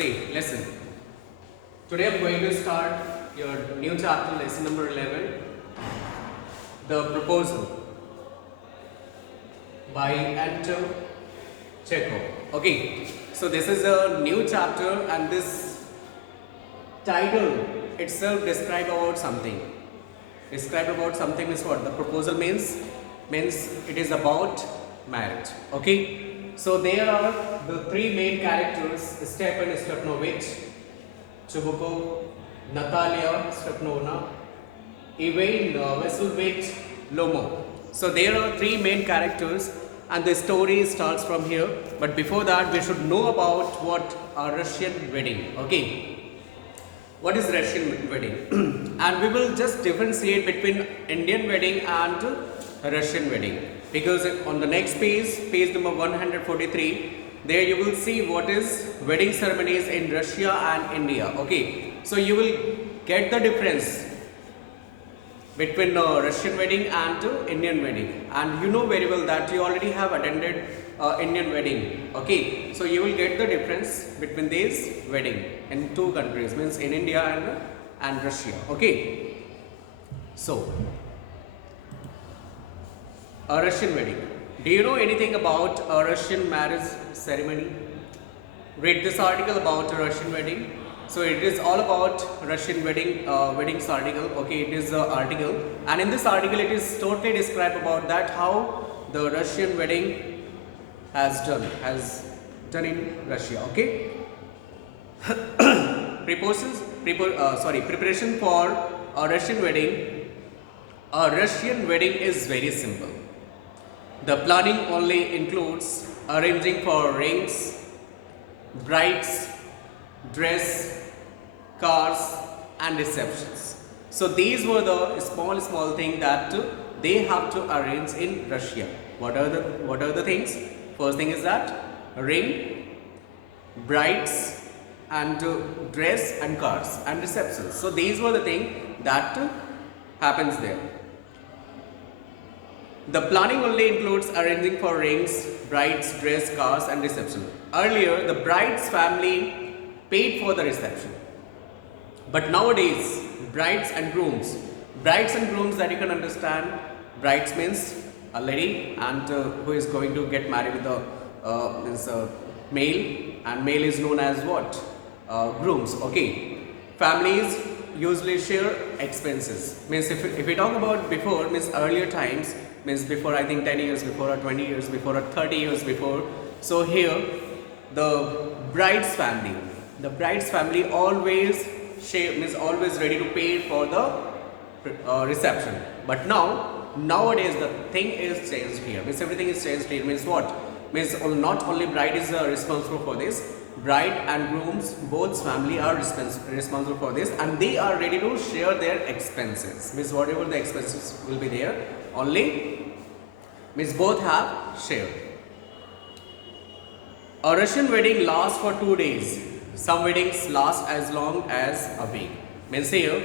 See, listen. Today I'm going to start your new chapter, lesson number 11, The Proposal by Anton Chekhov. Okay, so this is a new chapter and this title itself describe about something. Describe about something is what? The proposal means it is about marriage. Okay, so there are the three main characters, Stepan Stepanovich, Chubukov, Natalia Stepanovna, Ivan Vasilevich Lomo. So there are three main characters and the story starts from here. But before that we should know about what a Russian wedding. Okay, what is Russian wedding? And we will just differentiate between Indian wedding and Russian wedding, because on the next page number 143, there you will see what is wedding ceremonies in Russia and India. Okay, so you will get the difference between Russian wedding and Indian wedding, and you know very well that you already have attended Indian wedding. Okay, so you will get the difference between these wedding in two countries, means in India and Russia. Okay, so a Russian wedding. Do you know anything about a Russian marriage ceremony? Read this article about a Russian wedding. So it is all about Russian weddings article. Okay, it is the article, and in this article it is totally described about that how the Russian wedding has done in Russia. Okay, preparation for a Russian wedding. A Russian wedding is very simple. The planning only includes arranging for rings, brides, dress, cars and receptions. So these were the small things that they have to arrange in Russia. What are the things? First thing is that ring, brides and dress and cars and receptions. So these were the things that happens there. The planning only includes arranging for rings, brides, dress, cars and reception. Earlier, the bride's family paid for the reception. But nowadays, brides and grooms that you can understand, brides means a lady and who is going to get married with a male, and male is known as what? Grooms. Okay. Families usually share expenses. Means if we talk about before, means earlier times, means before I think 10 years before or 20 years before or 30 years before. So here the bride's family always share, means always ready to pay for the reception. But nowadays the thing is changed here, means everything is changed here. Means what? Means not only bride is responsible for this, bride and grooms both family are responsible for this, and they are ready to share their expenses. Means whatever the expenses will be there, only means both have shared. A Russian wedding lasts for 2 days. Some weddings last as long as a week. Means here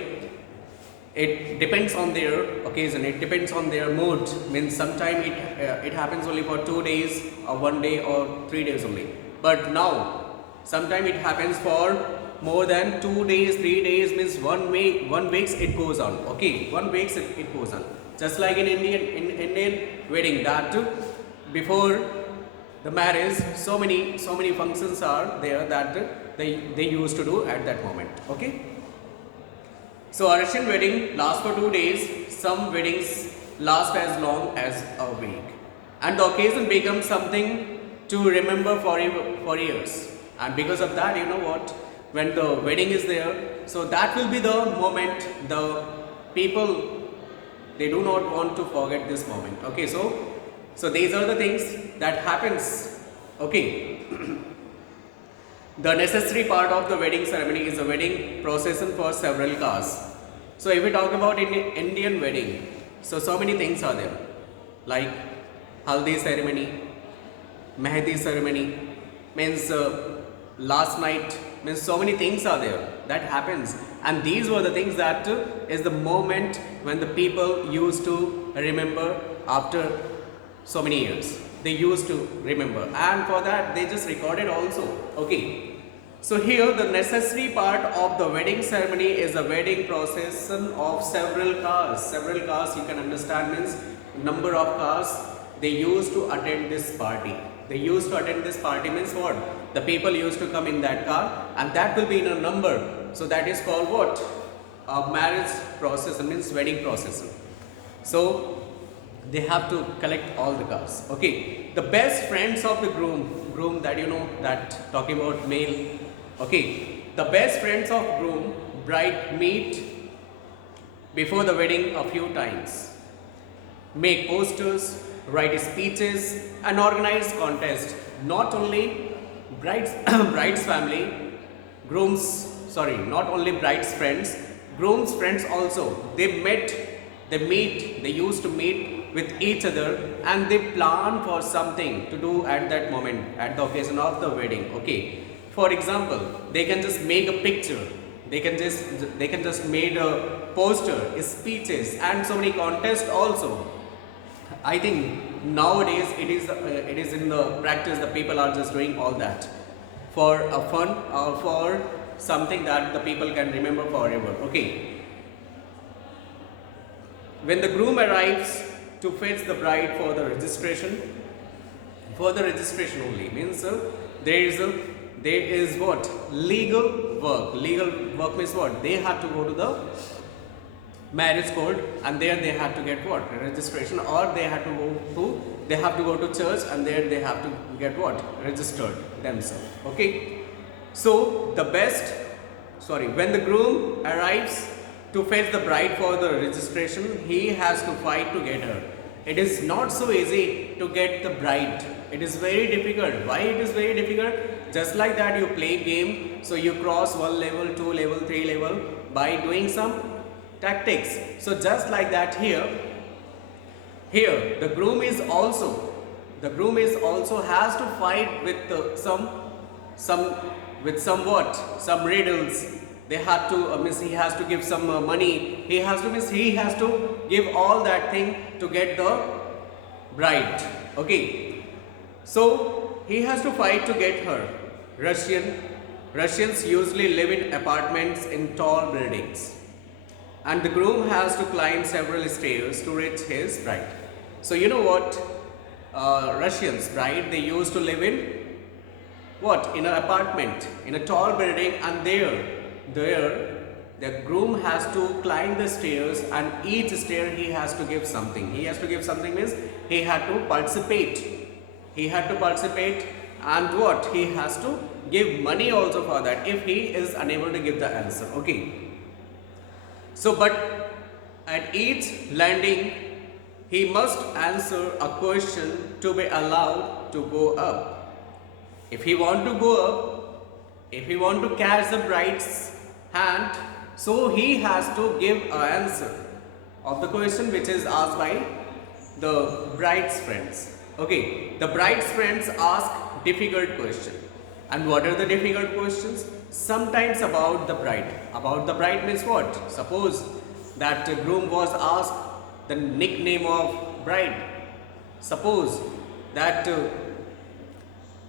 it depends on their occasion, it depends on their mood. Means sometimes it happens only for 2 days or 1 day or 3 days only. But now sometimes it happens for more than 2 days, 3 days, means 1 week it goes on. Okay, 1 week it goes on. Just like in Indian wedding, that before the marriage, so many functions are there that they used to do at that moment. Okay. So a Russian wedding lasts for 2 days. Some weddings last as long as a week, and the occasion becomes something to remember for years. And because of that, you know what? When the wedding is there, so that will be the moment the people, they do not want to forget this moment. Okay, so these are the things that happens. Okay. The necessary part of the wedding ceremony is a wedding procession for several cars. So if we talk about Indian wedding, so many things are there, like haldi ceremony, mehndi ceremony, means last night, means so many things are there that happens. And these were the things that is the moment when the people used to remember after so many years. They used to remember, and for that they just recorded also. Okay, So here the necessary part of the wedding ceremony is a wedding procession of several cars. Several cars, you can understand, means number of cars they used to attend this party. They used to attend this party means what? The people used to come in that car, and that will be in a number. So that is called what? A marriage procession, means wedding procession. So they have to collect all the cars. Okay, the best friends of the groom that you know, that talking about male. Okay, the best friends of groom, bride meet before the wedding a few times, make posters, write speeches, and organize contests. Not only bride's bride's family, not only bride's friends, groom's friends also. They used to meet with each other, and they plan for something to do at that moment, at the occasion of the wedding. Okay. For example, they can just make a picture, they can just make a poster, speeches, and so many contests also. I think nowadays it is in the practice, the people are just doing all that for a fun or for something that the people can remember forever. Okay. When the groom arrives to fetch the bride for the registration only, means there is what? Legal work means what? They have to go to the marriage court, and there they have to get what? Registration, or they have to go to church, and there they have to get what? Registered themselves. Okay. So when the groom arrives to fetch the bride for the registration, he has to fight to get her. It is not so easy to get the bride. It is very difficult. Why it is very difficult? Just like that, you play game, so you cross 1 level, 2 level, 3 level by doing some tactics. So just like that here the groom is also has to fight with some riddles. They have to he has to give some money. He has to give all that thing to get the bride. Okay. So he has to fight to get her. Russians usually live in apartments in tall buildings, and the groom has to climb several stairs to reach his bride. So you know what? Russians, right? They used to live in what? In an apartment, in a tall building, and there the groom has to climb the stairs, and each stair he has to give something. He has to give something means he had to participate. And what? He has to give money also for that if he is unable to give the answer. Okay. So, but at each landing, he must answer a question to be allowed to go up. If he want to go up, if he want to catch the bride's hand, so he has to give an answer of the question which is asked by the bride's friends. Okay, the bride's friends ask difficult questions. And what are the difficult questions? Sometimes about the bride. About the bride means what? Suppose that the groom was asked the nickname of bride. Suppose that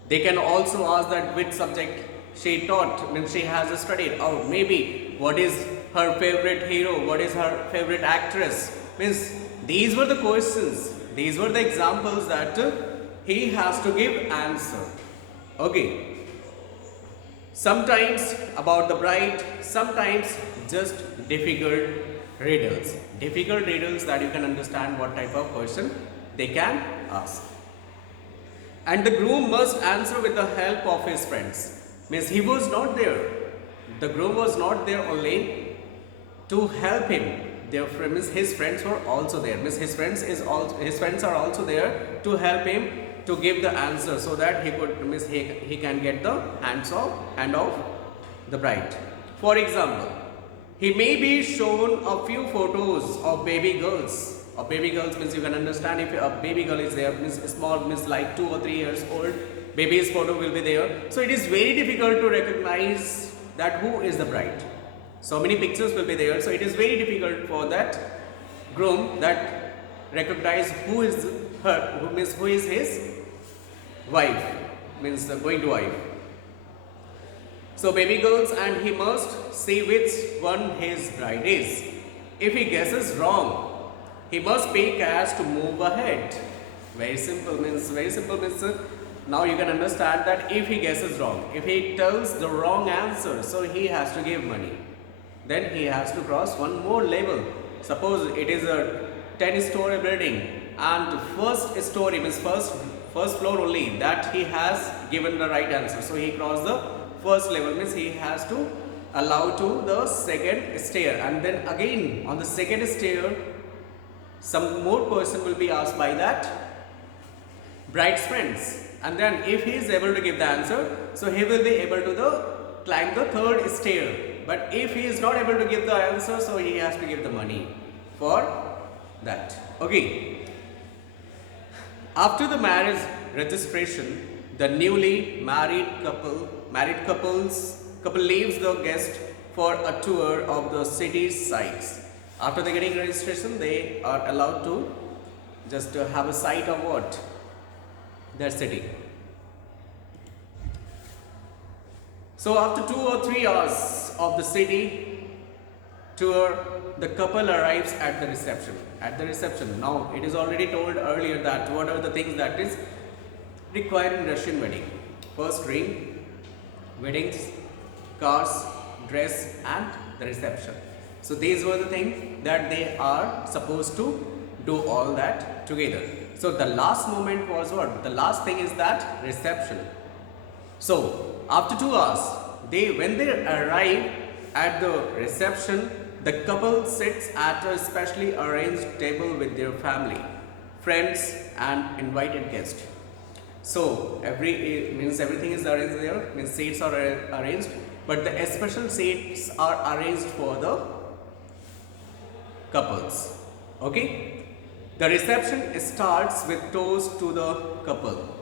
they can also ask that which subject she taught, means she has studied, or maybe what is her favorite hero, what is her favorite actress. Means these were the questions, these were the examples that he has to give answer. Okay. Sometimes about the bride, sometimes just difficult riddles. Difficult riddles that you can understand what type of question they can ask. And the groom must answer with the help of his friends. Means he was not there. The groom was not there only to help him. His friends were also there. Means his friends are also there to help him to give the answer, so that he can get the hand of the bride. For example, he may be shown a few photos of baby girls. Of baby girls means you can understand, if a baby girl is there, means small, means like 2 or 3 years old, baby's photo will be there. So it is very difficult to recognize that who is the bride. So many pictures will be there. So it is very difficult for that groom that recognize who is her, who is his wife, means going to wife. So baby girls, and he must see which one his bride is. If he guesses wrong, he must pay cash to move ahead. Very simple means, now you can understand that if he guesses wrong, if he tells the wrong answer, so he has to give money. Then he has to cross one more level. Suppose it is a 10-story building, and first story means first floor only that he has given the right answer. So he crossed the first level, means he has to allow to the second stair, and then again on the second stair some more person will be asked by that bride's friends, and then if he is able to give the answer, so he will be able to climb the third stair. But if he is not able to give the answer, so he has to give the money for that. Okay, after the marriage registration, the newly married couple leaves the guest for a tour of the city's sights. After they getting registration, they are allowed to just have a sight of what? Their city. So after 2 or 3 hours of the city tour, the couple arrives at the reception. Now it is already told earlier that what are the things that is required in Russian wedding. First ring, weddings, cars, dress, and the reception. So these were the things that they are supposed to do all that together. So the last moment was what? The last thing is that reception. So after 2 hours, when they arrive at the reception, the couple sits at a specially arranged table with their family, friends, and invited guests. So everything is arranged there, means seats are arranged, but the special seats are arranged for the couples. Okay, the reception starts with toast to the couple.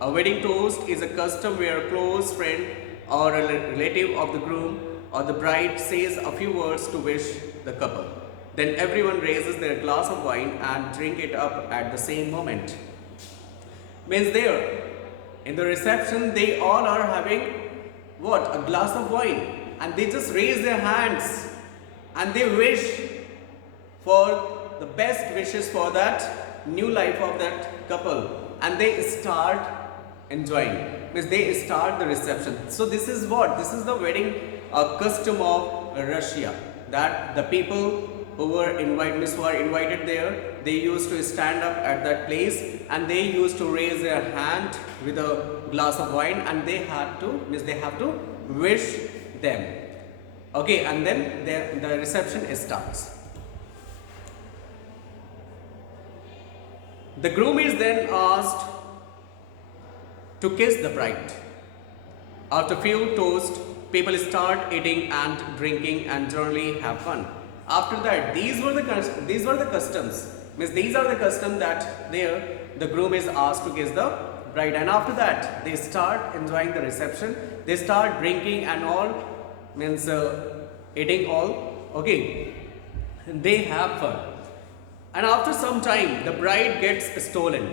A wedding toast is a custom where a close friend or a relative of the groom or the bride says a few words to wish the couple. Then everyone raises their glass of wine and drink it up at the same moment. Means there, in the reception, they all are having what? A glass of wine, and they just raise their hands and they wish for the best wishes for that new life of that couple, and they start enjoying, means they start the reception. So this is what? This is the wedding custom of Russia, that the people who are invited there, they used to stand up at that place and they used to raise their hand with a glass of wine, and they have to wish them. Okay, and then the reception starts. The groom is then asked to kiss the bride. After few toasts, people start eating and drinking and generally have fun. After that, these were the customs. Means these are the customs that the groom is asked to kiss the bride, and after that they start enjoying the reception. They start drinking and all, means eating all. Okay, and they have fun. And after some time, the bride gets stolen.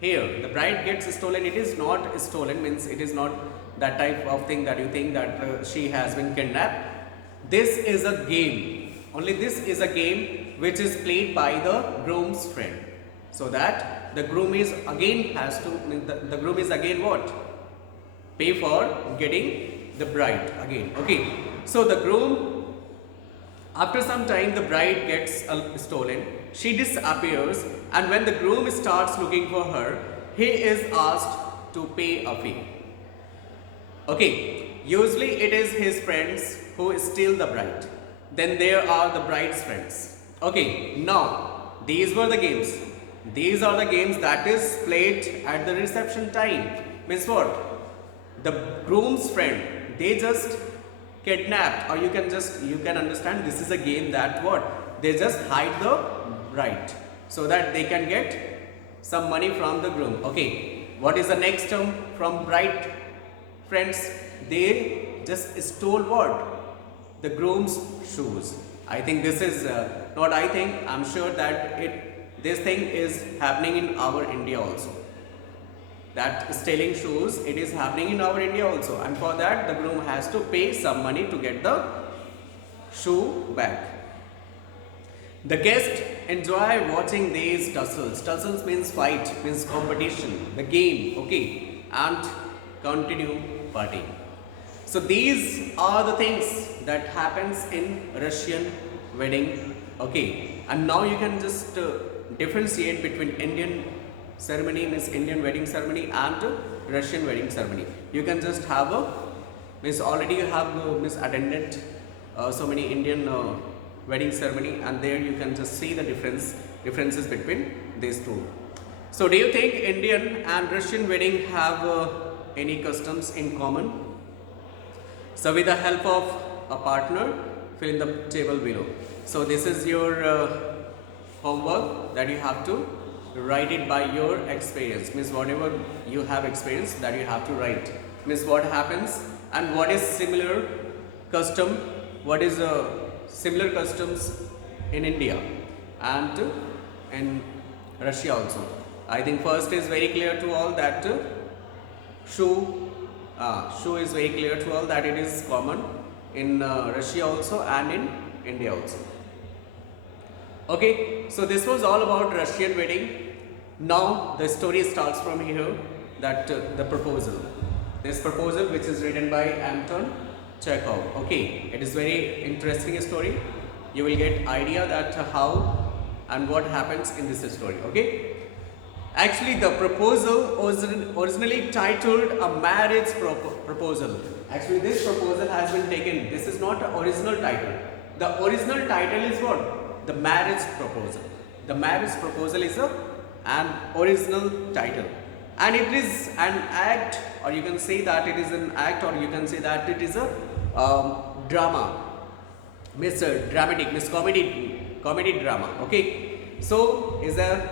Here, the bride gets stolen. It is not stolen, means it is not that type of thing that you think that she has been kidnapped. This is a game. Only this is a game which is played by the groom's friend. So that the groom is again the groom is again what? Pay for getting the bride again. Okay. So the groom, after some time, the bride gets stolen. She disappears, and when the groom starts looking for her, he is asked to pay a fee. Okay, usually it is his friends who steal the bride. Then there are the bride's friends. Okay, now these were the games. These are the games that is played at the reception time. Means what? The groom's friend, they just kidnapped, or you can understand this is a game that what? They just hide the bride so that they can get some money from the groom. Okay, what is the next term from bride friends? They just stole what? The groom's shoes. I think this is I'm sure that this thing is happening in our India also. That styling shoes, it is happening in our India also, and for that the groom has to pay some money to get the shoe back. The guests enjoy watching these tussles. Tussles means fight, means competition, the game, okay, and continue partying. So these are the things that happens in Russian wedding, okay. And now you can just differentiate between Indian ceremony, means Indian wedding ceremony, and Russian wedding ceremony. You can just have a, means already you have means attended so many Indian wedding ceremony, and there you can just see the differences between these two. So do you think Indian and Russian wedding have any customs in common? So with the help of a partner, fill in the table below. So this is your homework that you have to write it by your experience, means whatever you have experienced that you have to write, means what happens and what is similar custom, what is similar customs in India and in Russia also. I think first is very clear to all that shoe is very clear to all that it is common in Russia also and in India also. Okay, so this was all about Russian wedding. Now the story starts from here, that the proposal. This proposal, which is written by Anton Chekhov. Okay, it is very interesting story. You will get idea that how and what happens in this story. Okay, actually the proposal was originally titled a marriage proposal. Actually this proposal has been taken. This is not the original title. The original title is what? The marriage proposal. The marriage proposal is an original title, and it is an act, or you can say that it is an act, or you can say that it is a drama, means dramatic, means comedy drama. Okay, so is a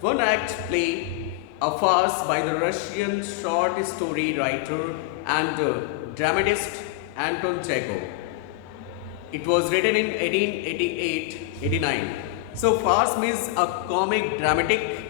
one act play, a farce by the Russian short story writer and dramatist Anton Chekhov. It was written in 1888-89. So farce means a comic dramatic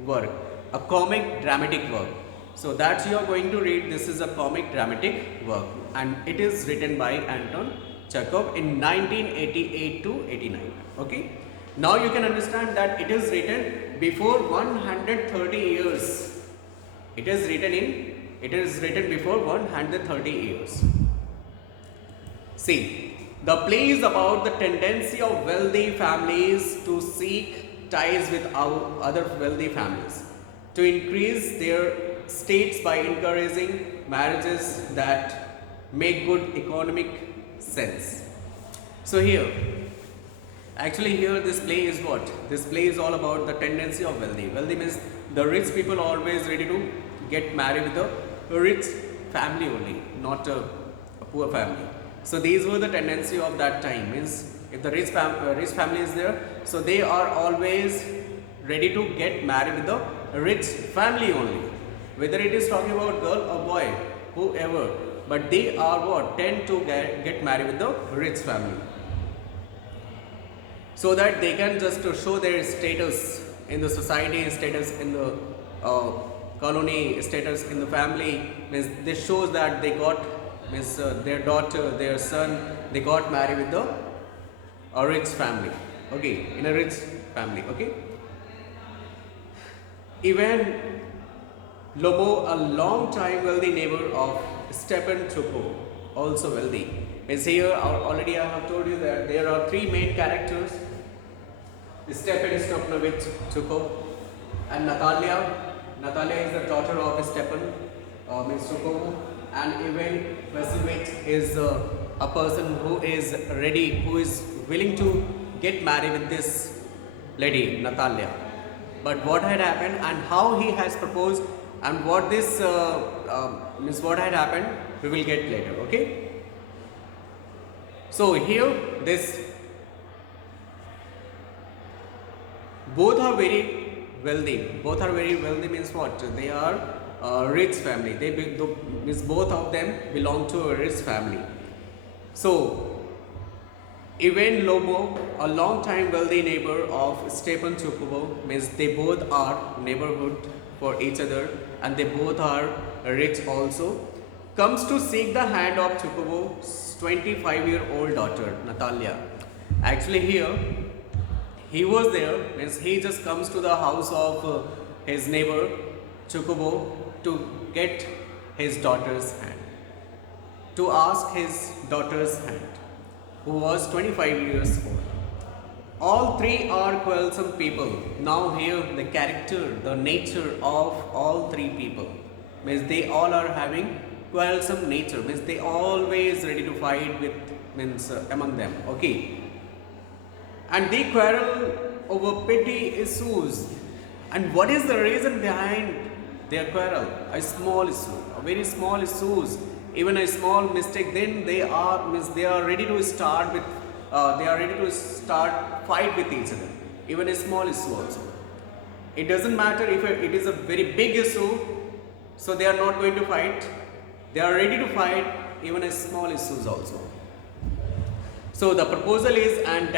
work, a comic dramatic work. So that you are going to read, this is a comic dramatic work, and it is written by Anton Chekhov in 1988 to 89. Okay, now you can understand that it is written before 130 years. It is written before 130 years. See, the play is about the tendency of wealthy families to seek ties with other wealthy families, to increase their states by encouraging marriages that make good economic sense. So here, actually here this play is what? This play is all about the tendency of wealthy. Wealthy means the rich people are always ready to get married with a rich family only, not a poor family. So these were the tendency of that time, means if the rich family is there, so they are always ready to get married with the rich family only, whether it is talking about girl or boy, whoever, but they are what? Tend to get married with the rich family, so that they can just show their status in the society, status in the colony, status in the family. Means this shows that they got, means their daughter, their son, they got married with a rich family. Okay, in a rich family. Okay. Ivan Lobo, a long time wealthy neighbor of Stepan Chukov, also wealthy. Means here already I have told you that there are three main characters: Stepan Stepanovich Chukov and Natalia. Natalia is the daughter of Stepan Chukov, and Ivan Vasilyevich is a person who is ready, who is willing to get married with this lady Natalia. But what had happened and how he has proposed and what this means what had happened, we will get later. Okay. So here this both are very wealthy. Both are very wealthy means what? They are rich family. Means both of them belong to a rich family. So Ivan Lobo, a long time wealthy neighbor of Stepan Chukov, means they both are neighborhood for each other, and they both are rich also, comes to seek the hand of Chukubo's 25-year-old daughter, Natalia. Actually, here he was there, means he just comes to the house of his neighbor Chukubo to get his daughter's hand, to ask his daughter's hand, who was 25 years old. All three are quarrelsome people. Now here the character, the nature of all three people, means they all are having quarrelsome nature, means they always ready to fight with, means among them, okay. And they quarrel over petty issues. And what is the reason behind their quarrel? A small issue, a very small issues, even a small mistake, then they are, means they are ready to start with, they are ready to start fight with each other. Even a small issue also. It doesn't matter if it is a very big issue, so they are not going to fight. They are ready to fight even a small issues also. So the proposal is in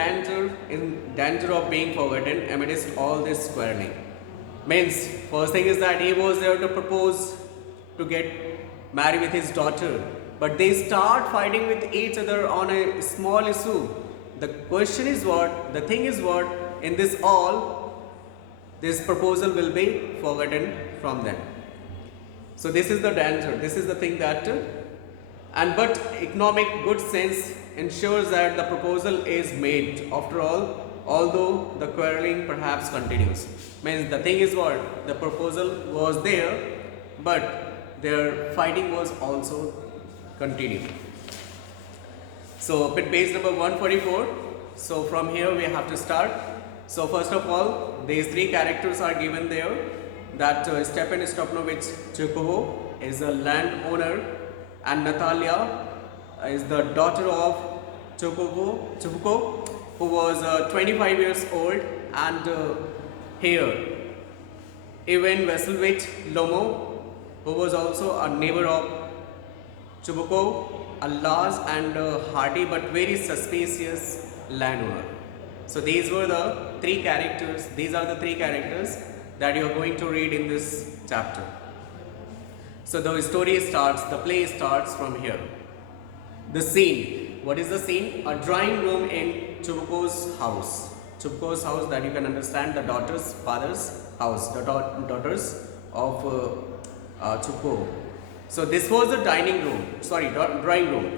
danger of being forgotten amidst all this quarreling. Means first thing is that he was there to propose to get married with his daughter, but they start fighting with each other on a small issue. The question is what? The thing is what? In this all, this proposal will be forgotten from them. So this is the danger. This is the thing that, but economic good sense ensures that the proposal is made after all, although the quarreling perhaps continues. Means the thing is what? The proposal was there, but their fighting was also continued. So page number 144. So from here we have to start. So first of all, these three characters are given there. That Stefan Stepanovic Chukubo is a landowner, and Natalia is the daughter of Chukubo, who was 25 years old, and here Ivan Vasilevich Lomo, who was also a neighbor of Chubuko, a large and hardy but very suspicious landowner. So these were the three characters, these are the three characters that you are going to read in this chapter. So the story starts, the play starts from here. The scene, what is the scene? A drawing room in Chubuko's house. Chubuko's house, that you can understand, the daughter's father's house, the daughters of Chubuko. So this was the drawing room.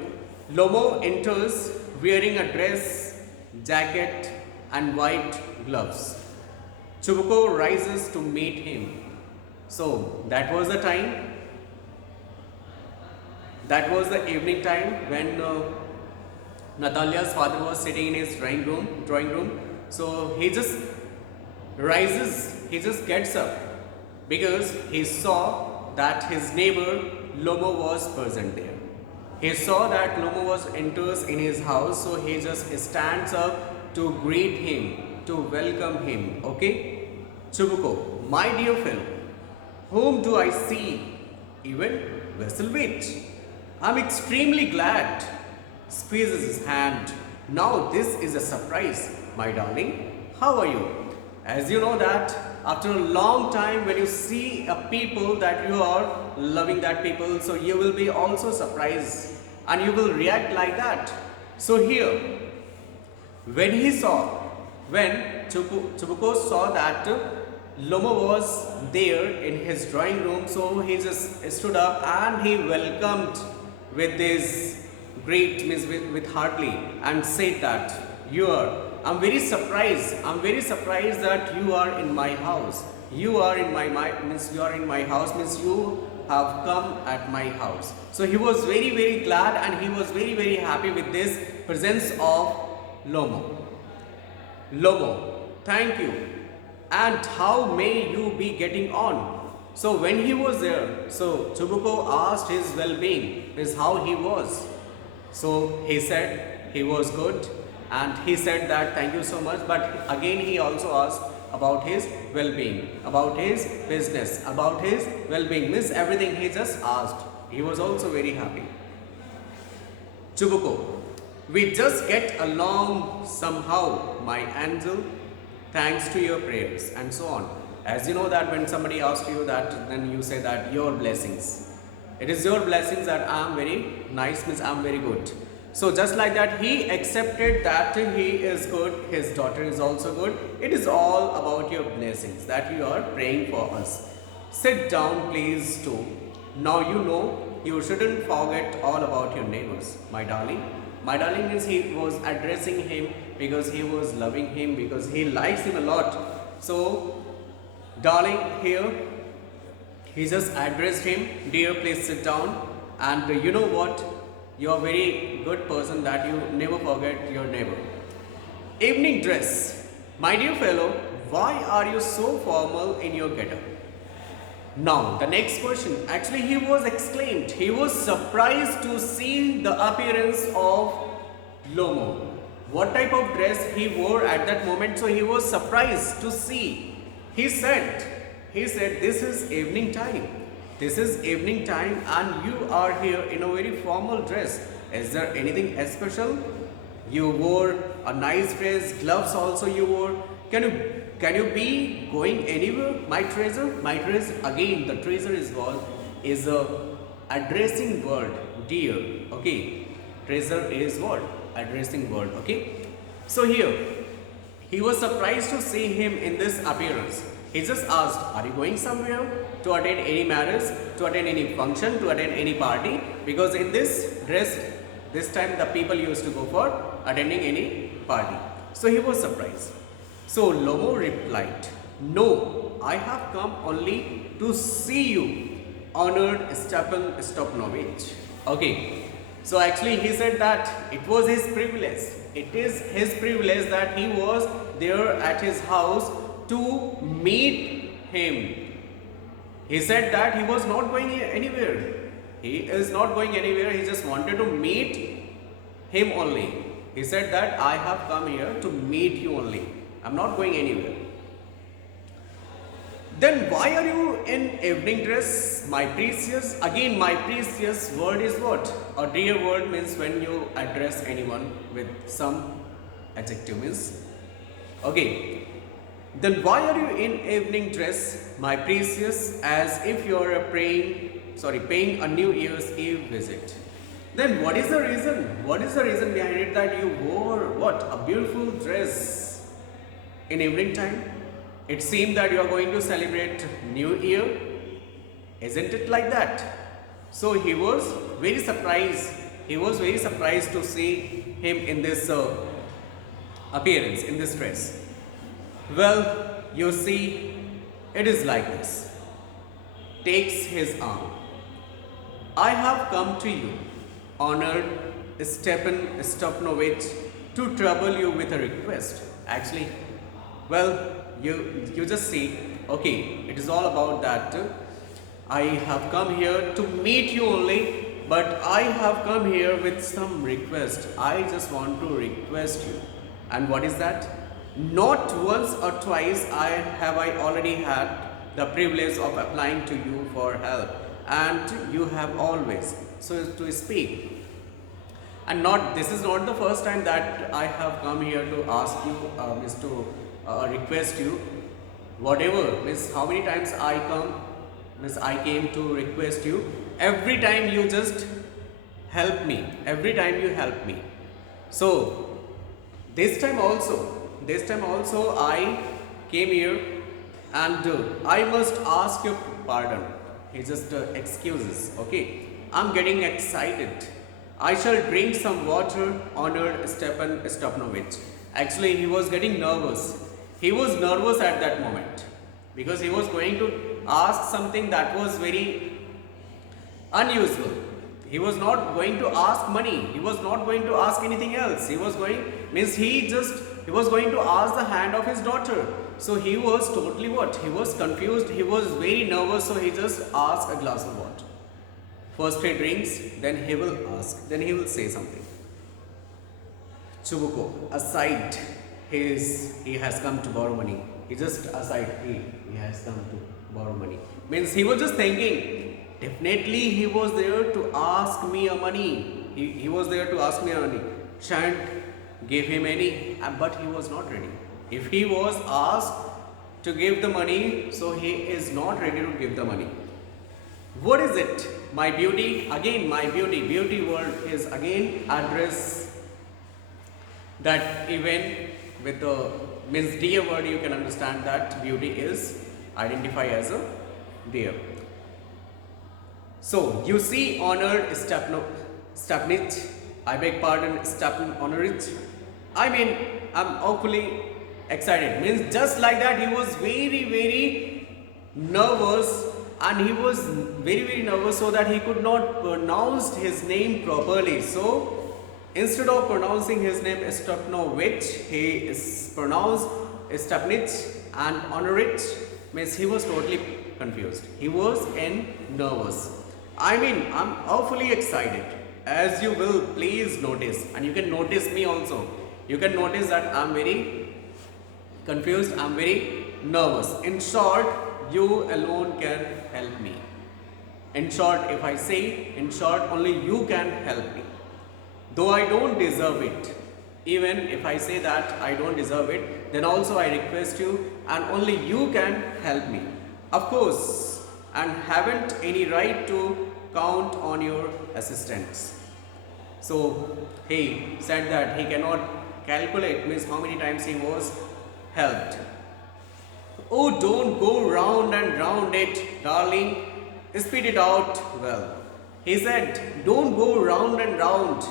Lomo enters wearing a dress, jacket and white gloves. Chubuko rises to meet him. So that was the time. That was the evening time when Natalia's father was sitting in his drawing room. So he just rises, he just gets up because he saw that his neighbor Lomo was present there. He saw that Lomo enters in his house, so he just stands up to greet him, to welcome him. Okay? Chubuko, my dear fellow, whom do I see? Ivan Vasilevich. I'm extremely glad. Squeezes his hand. Now this is a surprise, my darling. How are you? As you know that after a long time, when you see a people that you are loving that people, so you will be also surprised and you will react like that. So here, when Chubuko saw that Lomo was there in his drawing room, so he just stood up and he welcomed with this great, means with heartily, and said that I'm very surprised that you are in my house. You are in my house, means you have come at my house. So he was very, very glad and he was very, very happy with this presence of Lomo. Lomo, thank you. And how may you be getting on? So when he was there, so Chubuko asked his well-being, is how he was. So he said he was good, and he said that thank you so much, but again he also asked about his well-being, about his business, about his well-being, means everything he just asked. He was also very happy. Chubuko, we just get along somehow, my angel, thanks to your prayers, and so on. As you know that when somebody asks you that, then you say that your blessings. It is your blessings that I am very nice, means I am very good. So just like that, he accepted that he is good, his daughter is also good. It is all about your blessings that you are praying for us. Sit down please too. Now you know you shouldn't forget all about your neighbors, my darling. My darling means he was addressing him because he was loving him, because he likes him a lot. So darling, here he just addressed him, dear please sit down. And you know what, you are very good person that you never forget your neighbor. Evening dress. My dear fellow, why are you so formal in your getup? Now, the next question. Actually, he was exclaimed. He was surprised to see the appearance of Lomo. What type of dress he wore at that moment? So he was surprised to see. He said, this is evening time. This is evening time and you are here in a very formal dress. Is there anything special? You wore a nice dress, gloves also you wore. Can you be going anywhere, my treasure? My treasure, again the treasure is a addressing word, dear. Okay, treasure is what? Addressing word. Okay, so here he was surprised to see him in this appearance. He just asked, are you going somewhere to attend any marriage, to attend any function, to attend any party? Because in this dress, this time the people used to go for attending any party. So he was surprised. So Lomo replied, no, I have come only to see you, honored Stepan Stepnovich. Okay, so actually he said that it was his privilege. It is his privilege that he was there at his house to meet him. He said that he was not going anywhere. He is not going anywhere. He just wanted to meet him only. He said that I have come here to meet you only. I'm not going anywhere. Then why are you in evening dress, my precious? Again, my precious word is what? A dear word means when you address anyone with some adjective means. Okay. Then why are you in evening dress, my precious, as if you are paying a New Year's Eve visit? Then what is the reason? What is the reason behind it that you wore what? A beautiful dress in evening time? It seemed that you are going to celebrate New Year. Isn't it like that? So he was very surprised. He was very surprised to see him in this appearance, in this dress. Well, you see, it is like this. Takes his arm. I have come to you, honored Stepan Stepnovich, to trouble you with a request. Actually, well, you just see, okay, it is all about that. I have come here to meet you only, but I have come here with some request. I just want to request you. And what is that? Not once or twice have I already had the privilege of applying to you for help, and you have always so to speak. And this is not the first time that I have come here to ask you, request you. Whatever means, how many times I came to request you. Every time you just help me. Every time you help me. So this time also I came here, and I must ask your pardon. It's just excuses. Okay, I'm getting excited. I shall drink some water, honored Stepan Stepnovich. Actually, he was getting nervous. He was nervous at that moment because he was going to ask something that was very unusual. He was not going to ask money. He was not going to ask anything else. He was going to ask the hand of his daughter. So he was totally what? He was confused. He was very nervous. So he just asked a glass of water. First he drinks, then he will ask, then he will say something. Chubuko, aside, he has come to borrow money. He just aside, he has come to borrow money. Means he was just thinking, definitely he was there to ask me a money. He was there to ask me a money. Shan't give him any, but he was not ready. If he was asked, to give the money, so he is not ready to give the money. What is it? My beauty, again my beauty. Beauty word is again address that even with the means dear word, you can understand that beauty is identified as a dear. So you see honored Stepnich, I beg pardon, Stephen Honorich. I mean, I'm awfully excited. Means just like that, he was very nervous, and he was very nervous so that he could not pronounce his name properly. So instead of pronouncing his name Stepnovich, he is pronounced Stepnich, and Honorich means he was totally confused. He was nervous. I mean, I'm awfully excited. As you will please notice, and you can notice me also. You can notice that I'm very confused, I'm very nervous. In short, you alone can help me. In short, if I say, in short, only you can help me. Though I don't deserve it, even if I say that I don't deserve it, then also I request you, and only you can help me. Of course, and haven't any right to count on your assistance. So he said that he cannot calculate means how many times he was helped. Oh, don't go round and round it, darling. Spit it out well. He said, don't go round and round.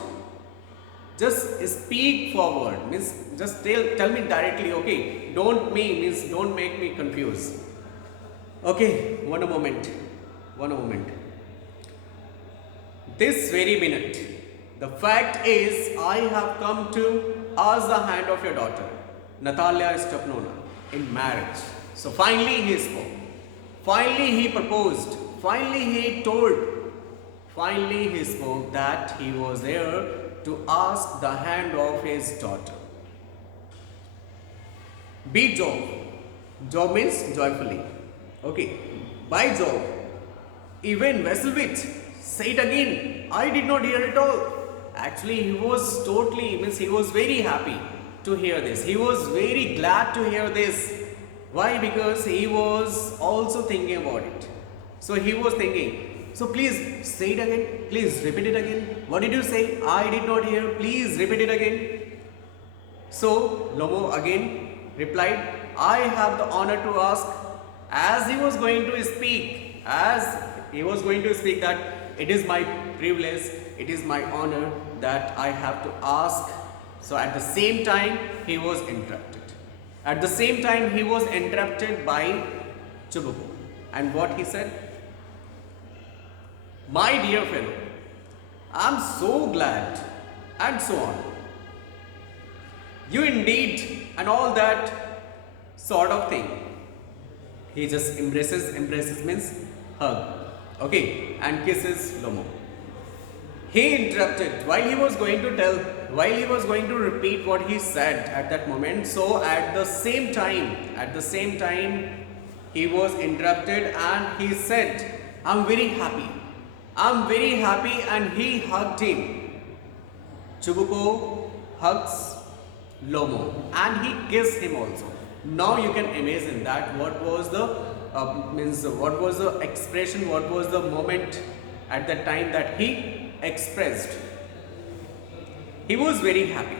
Just speak forward. Means just tell me directly, okay. Don't make me confused. Okay, one moment. This very minute, the fact is, I have come to ask the hand of your daughter, Natalia Stepanova, in marriage. So finally he spoke. Finally he proposed. Finally he told. Finally he spoke that he was there to ask the hand of his daughter. Be Jove. Jove means joyfully. Okay. By Jove. Even Veselvich. Say it again. I did not hear it all. Actually, he was he was very happy to hear this. He was very glad to hear this. Why? Because he was also thinking about it. So he was thinking, so please say it again. Please repeat it again. What did you say? I did not hear. Please repeat it again. So Lomo again replied, I have the honor to ask, as he was going to speak, that it is my privilege, it is my honor that I have to ask. So at the same time, he was interrupted. At the same time, he was interrupted by Chubuko. And what he said? My dear fellow, I am so glad, and so on. You indeed, and all that sort of thing. He just embraces means hug. Okay, and kisses Lomo. He interrupted while he was going to repeat what he said at that moment. So at the same time, he was interrupted and he said, I'm very happy, and he hugged him. Chubuko hugs Lomo and he kissed him also. Now you can imagine that what was the expression, what was the moment at that time that he expressed. He was very happy.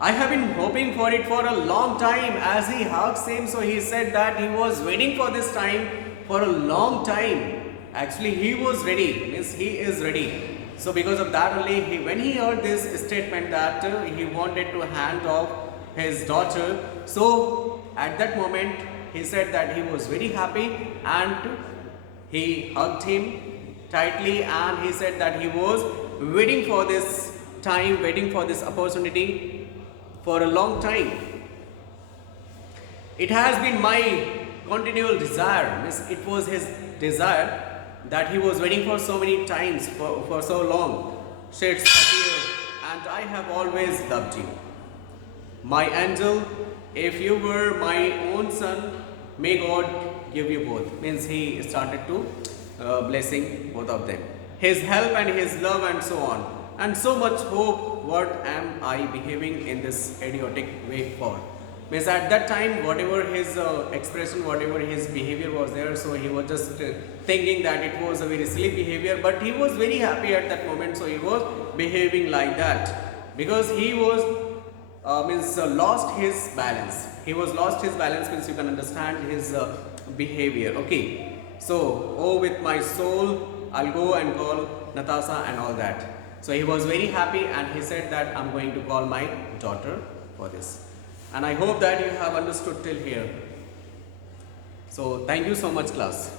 I have been hoping for it for a long time, as he hugs him. So he said that he was waiting for this time for a long time. Actually, he was ready, means he is ready. So because of that only, when he heard this statement that he wanted to hand off his daughter, so at that moment he said that he was very happy and he hugged him tightly, and he said that he was waiting for this time, waiting for this opportunity for a long time. It has been my continual desire, means it was his desire that he was waiting for so many times, for so long. Shades appear, and I have always loved you. My angel, if you were my own son, may God give you both. Means he started to blessing both of them. His help and his love and so on. And so much hope. What am I behaving in this idiotic way for? Means at that time, whatever his expression, whatever his behavior was there, so he was just thinking that it was a very silly behavior, but he was very happy at that moment, so he was behaving like that because he was lost his balance. He was lost his balance, means you can understand his behavior. Okay, so oh, with my soul I'll go and call Natasha and all that. So he was very happy and he said that I'm going to call my daughter for this. And I hope that you have understood till here. So thank you so much, class.